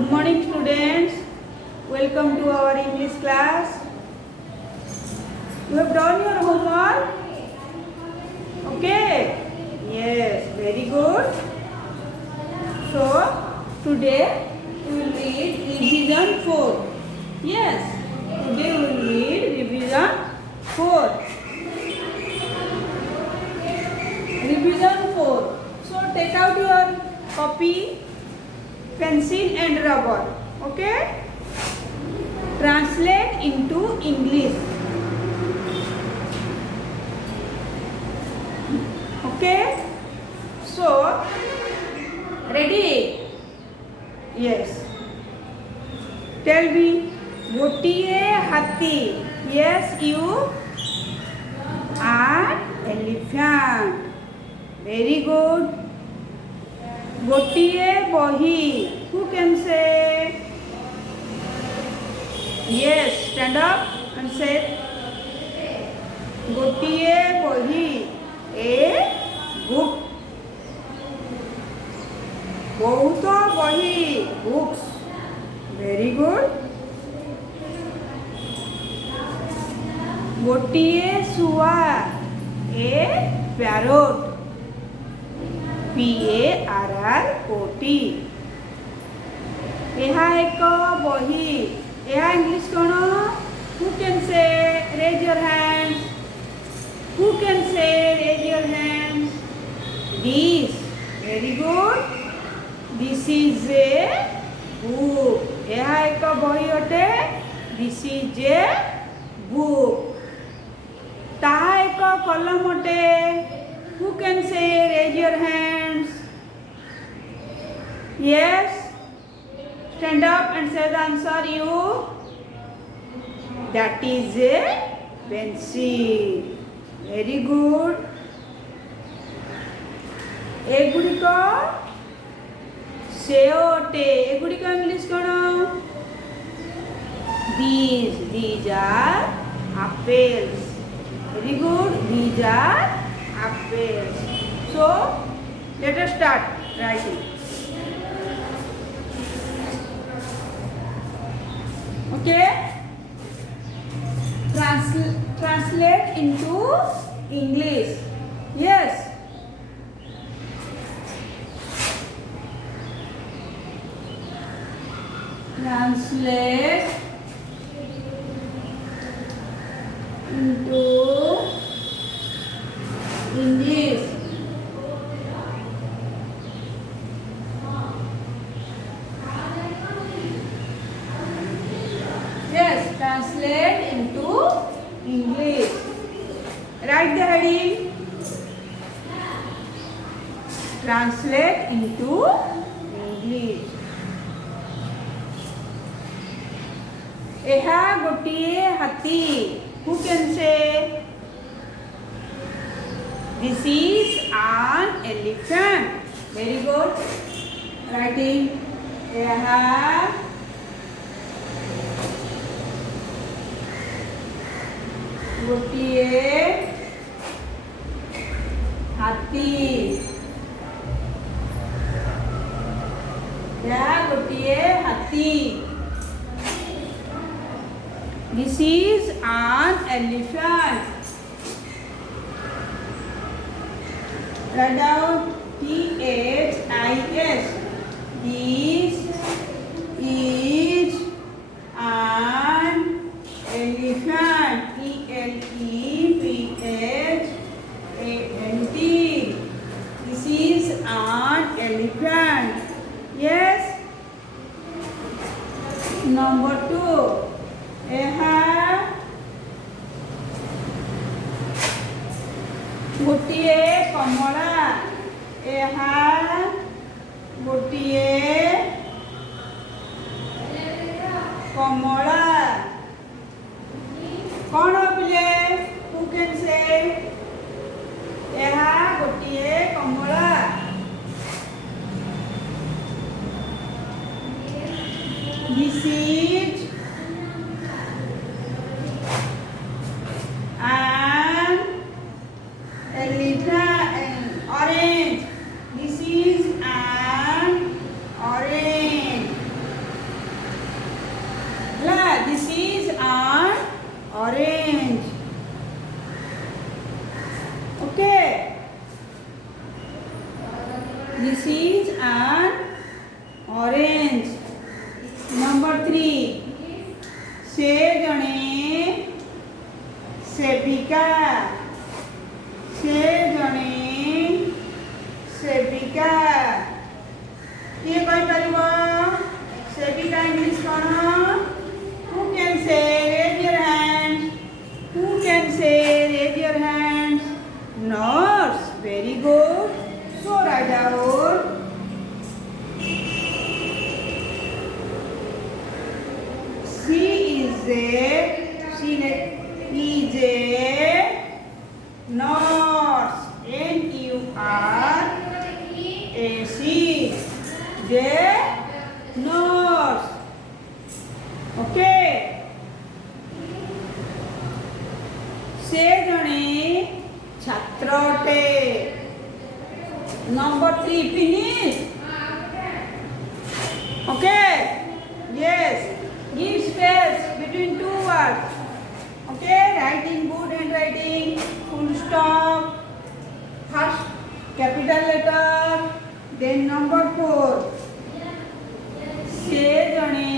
Good morning students. Welcome to our English class. You have done your homework? Okay. Yes, very good. So today we will read revision 4. Yes, today we will read revision 4. Revision 4. So take out your copy, pencil and rubber. Okay? Translate into English. Okay? So, ready? Yes. Tell me. Gotiye hati. Yes, you are elephant. Very good. Gotiye bohi. Who can say? Yes, stand up and say. Gotiye bohi. A book. Bohuto bohi. Books. Very good. Gotiye suwa. A parrot. Parrot. ଏହା ଏକ ବହି ଏହା English କ'ଣ who can say raise your hands who can say raise your hands this very good this is a book ଏହା ଏକ ବହି ଅଟେ this is a book ତାହା ଏକ କଲମ ଅଟେ who can say raise your hands yes stand up and say the answer you that is a pencil very good एगुड़िक सेओ अटे एगुड़िक इंग्लिश कौन these are apples very good these are apples so let us start writing okay translate into English yes translate into English yes translate into English write the heading translate into English ଏହା ଗୋଟିଏ ହାତୀ who can say this is an elephant very good writing ଏହା ଗୋଟିଏ ହାତୀ ଏହା ଗୋଟିଏ ହାତୀ this is an elephant write down THIS this is an elephant ELEPHANT this is an elephant yes number 2 ଏହା ଗୋଟିଏ କମଳା ଏହା ଗୋଟିଏ କମଳା କ'ଣ ପିଲେ who can say ଏହା ଗୋଟିଏ କମଳା this is an orange this is an orange କହିପାରିବ? ସେଠିକା ଇଂଲିଶ କ'ଣ? Who can say? Raise your hands. Who can say? Raise your hands. Nurse. Very good. So write down. She is a nurse. N-U-R-A-C. The nurse. Okay. से जने छात्र अटे. Number 3 finish. Okay. Yes. Give space between two words. Okay. Writing good handwriting. Full stop. First capital letter. Then number 4. से जने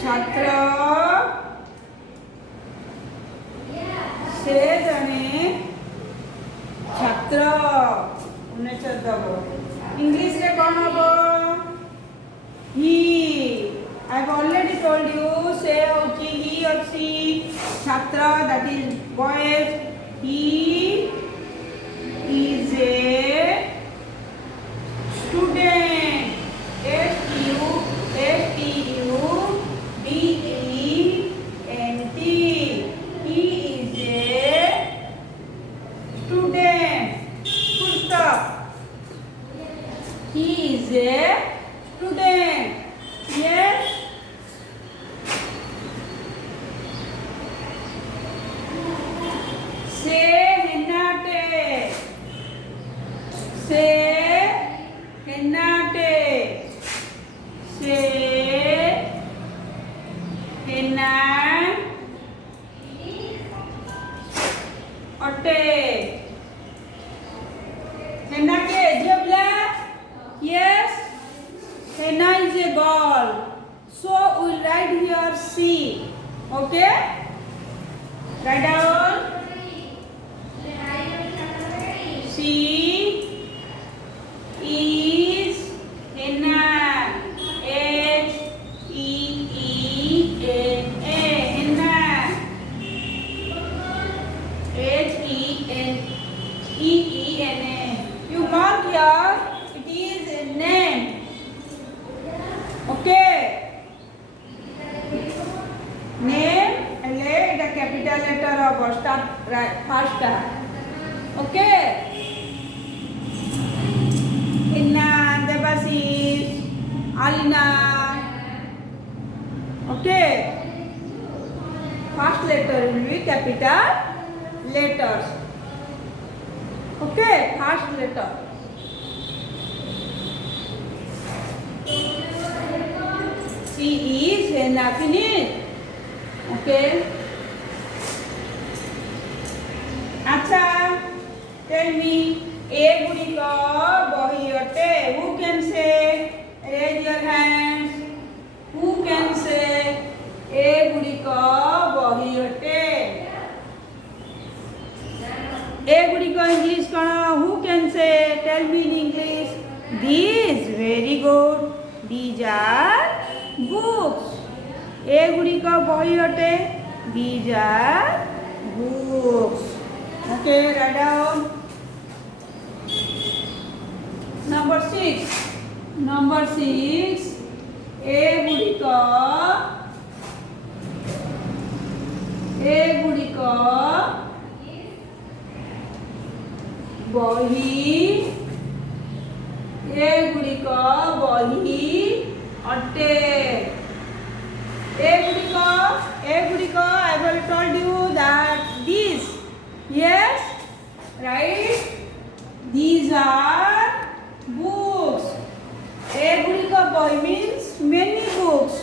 छात्र. से जने छात्र. इंग्लिश रे कौन होबो? He. I have already told you से होची ही और सी. छात्र that is boys. He is a student. S-T-U-D-E-N-T. He is a student. Full stop. He is a student. Yes. Say Hennate. Say Hennate. Say Hennate. Henna ke jabla? Yes. Henna is a girl. So we'll write here C. Okay? Write down. C is henna. H-E-E-N-A. Henna. H-E-N-E-E-N-A. You mark here. It is a name. Okay. Name. The capital letter of start right first start. Okay. Inna, Debasis, Alina. Okay. First letter will be capital letters. Okay. First letter. She is Henna. Finish. Okay. अच्छा. Tell me. A गुड़िक बही अटे. Who can say? Raise your hands. Who can say? A गुड़िक बही अटे. A गुड़िक English कौन? Who can say? Tell me in English. These. Very good. These are books. A गुड़िक बही अटे. These are books. Okay, write down. Number 6. Number 6. A गुड़िक बही. A गुड़िक बही अटे. A गुड़िक I have told you that this. Yes, right. These are books. A gudika boy means many books.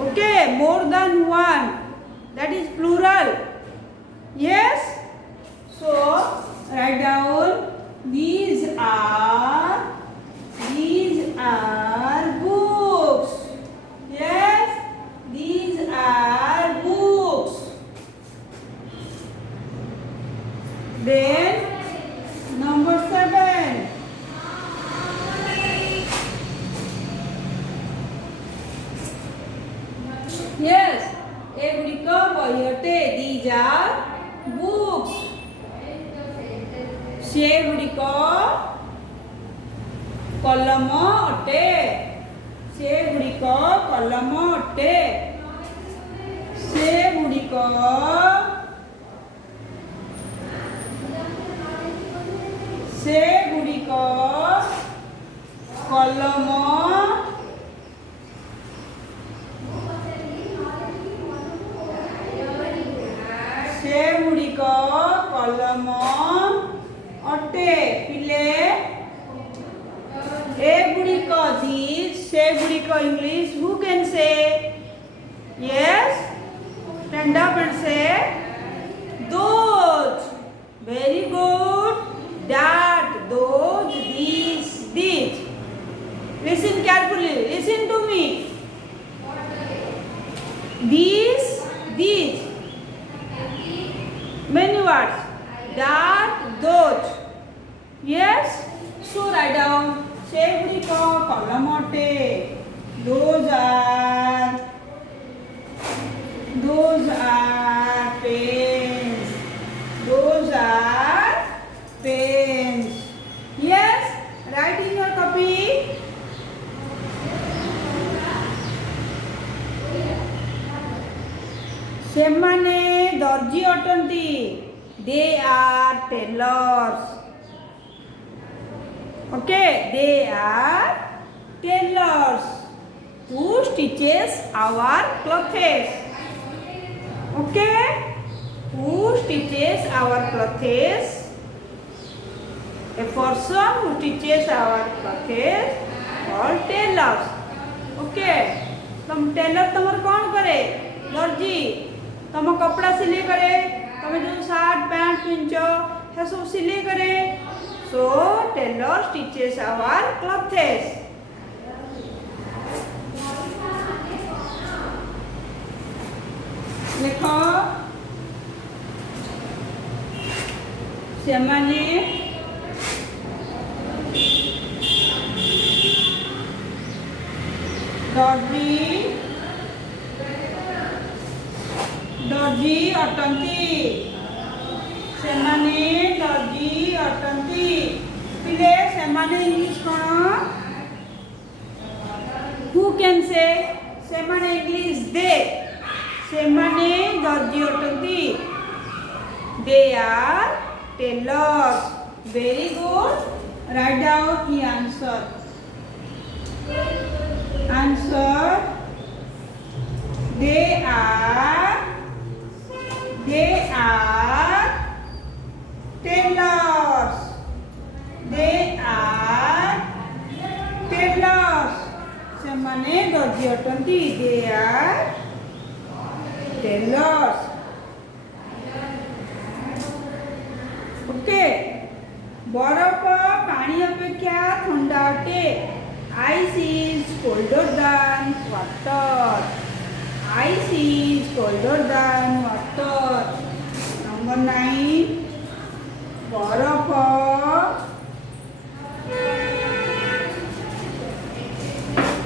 Okay, more than one. That is plural. Yes. So write down. These are books. Yes, these are books. Then number 7. Yes, ଏଗୁଡ଼ିକ ବହି ଅଟେ. These are books. ସେଗୁଡ଼ିକ କଲମ ଅଟେ. ସେଗୁଡ଼ିକ କଲମ ଅଟେ. ସେଗୁଡ଼ିକ କଲମ ସେଗୁଡ଼ିକ କଲମ ଅଟେ. ପିଲେ ଏଗୁଡ଼ିକ these ସେଗୁଡ଼ିକ English who can say? Yes, stand up and say those. Very good. That, those, these. Listen carefully. Listen to me. These. Many words. That, those. Yes. So write down. ସେଗୁଡ଼ିକ କଲମ ଅଟେ. Those are pens. Those are pens. Yes. Write in your copy. ସେମାନେ ଦର୍ଜି ଅଟନ୍ତି. They are tailors. Okay, they are tailors who stitches our clothes. Okay, who stitches our clothes? A person who stitches our clothes called tailors. Okay, तुम Taylor तमर कौन करे? दर्जी. तुम कपड़ा सिलाई करे. तुम जो शर्ट पैंट पिंचो है सब सिलाई करे. So tailor stitches our clothes. देखो ସେମାନେ ଦର୍ଜି ଅଟନ୍ତି. ସେମାନେ ଦର୍ଜି ଅଟନ୍ତି. ପିଲେ ସେମାନେ ଇଂଲିଶ କ'ଣ? Who can say? ସେମାନେ ଇଂଲିଶ they. ସେମାନେ ଦର୍ଜି ଅଟନ୍ତି. They are tailors. Very good. Write down the answer. Answer. They are tailors. They are tailors. ସେମାନେ ଦର୍ଜି ଅଟନ୍ତି. They are tailors. Okay. ବରଫ ପାଣି ଅପେକ୍ଷା ଥଣ୍ଡା ଅଟେ. Ice is colder than water. Ice is colder than water. Number 9. ବରଫ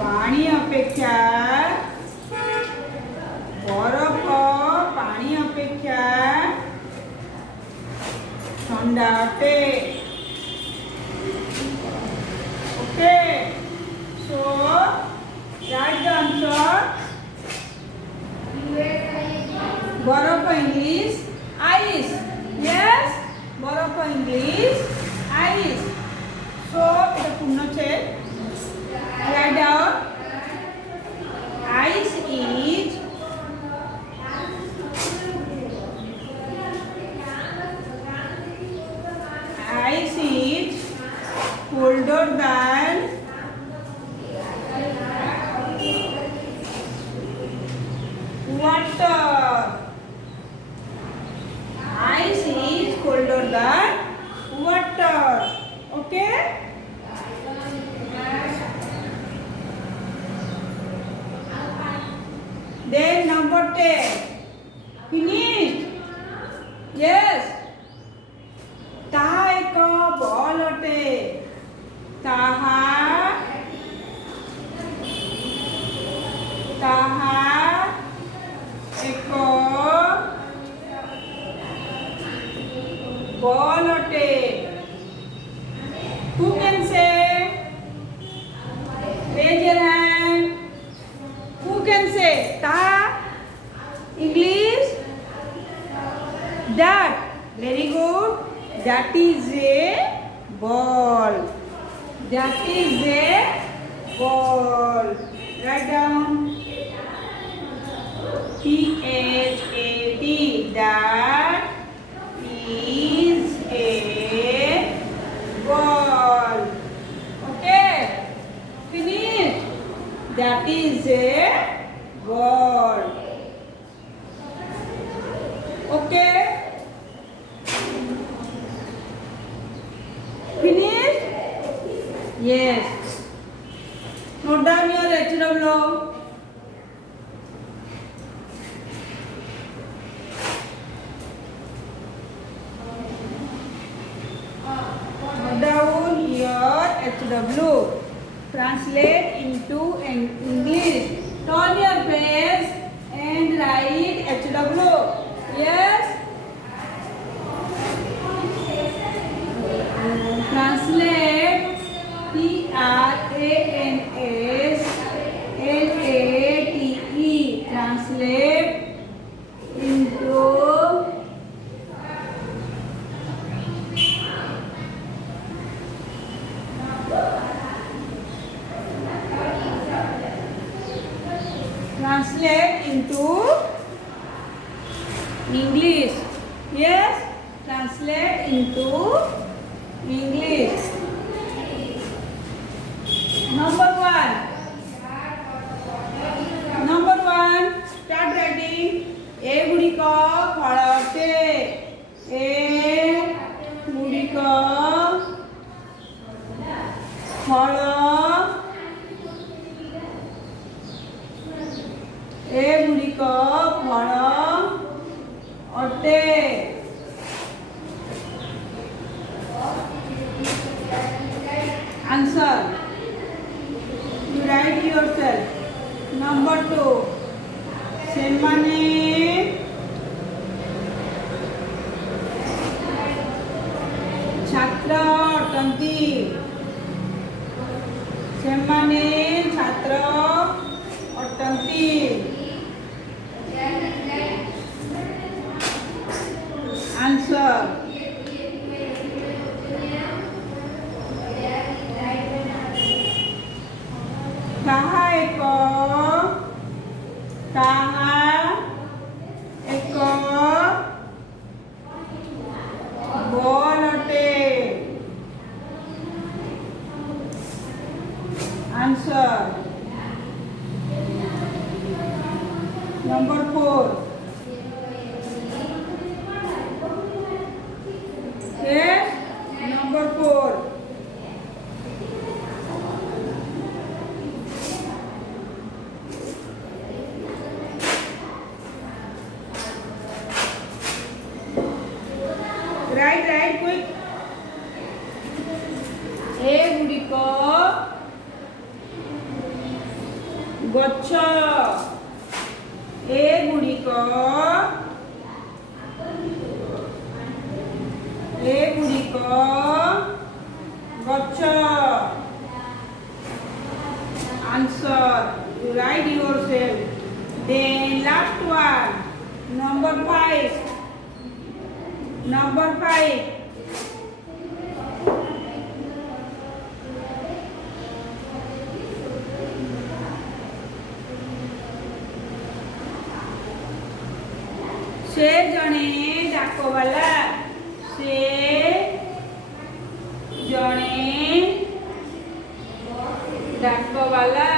ପାଣି ଅପେକ୍ଷା ଥଣ୍ଡା ଅଟେ. Okay. So write the answer. বরফ English ice. Yes, বরফ English ice. So এটা পূর্ণ আছে. Write down. Ice is colder than water. Ice is colder than water. Okay. Then number 10. Finished? Yes. ball ଅଟେ। Who can say? Raise your hand. Who can say? Ta. English. That. Very good. That is a ball. That is a ball. Write down. T-H-A-T. That is a ball. Okay. Finish. That is a ball. Okay. Finish. Yes. Note down your HW. Down your HW. Translate into English. Turn your page and write HW. Yes. Translate. T-R-A-N-S-L-A-T-E. Translate into English. Yes, translate into English. Number one, start writing. A गुड़िक फल अटे। ए गुड़िक फल। ए गुड़िक फल अटे। Answer. You write yourself. Number two. ସେମାନେ ଛାତ୍ର ଅଟନ୍ତି। ସେମାନେ ଛାତ୍ର ଅଟନ୍ତି। Answer. ତାହା ଏକ ବଲ୍ ଅଟେ। Answer. Number four. Yes, number four. Write quick. ए गुड़िक गच्छ। ए गुड़िक गच्छ। Answer. You write yourself. Then last one. Number five. से जने डाकवाला। से जने डाकवाला।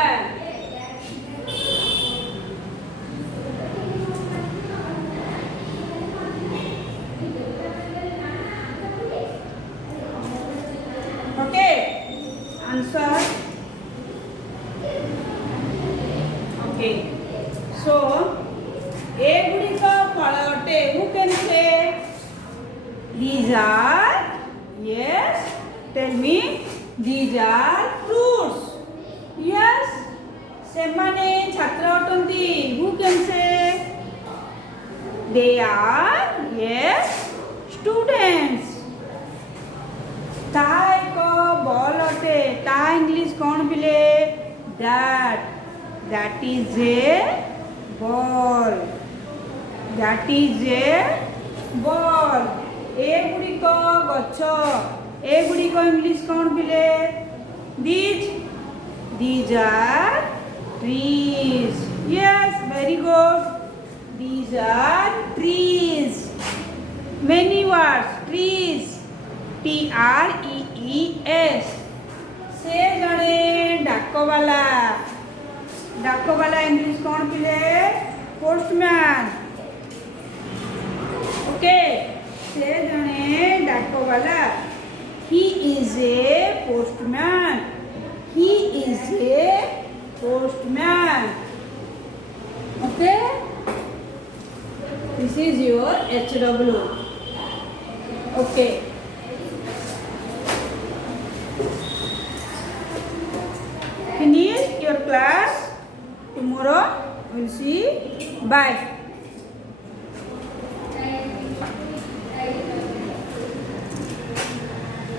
Okay. Answer. Okay. So, A गुड़िक फल अटे। Who can say? These are, yes, tell me, these are fruits. Yes, ସେମାନେ ଛାତ୍ର ଅଟନ୍ତି। Who can say? They are, yes, students. ता एक बॉल अटे ता इंग्लिश कौन पिले that is a ball that is a ball ए गुड़िक गछ ए गुड़िक इंग्लिश कौन पिले these are trees yes very good these are trees many words trees TREES से जड़े डाकवाला इंग्लिश कौन पिले पोस्टमैन ओके से जड़े डाकवाला he is a postman okay this is your HW okay finish your class tomorrow we'll see bye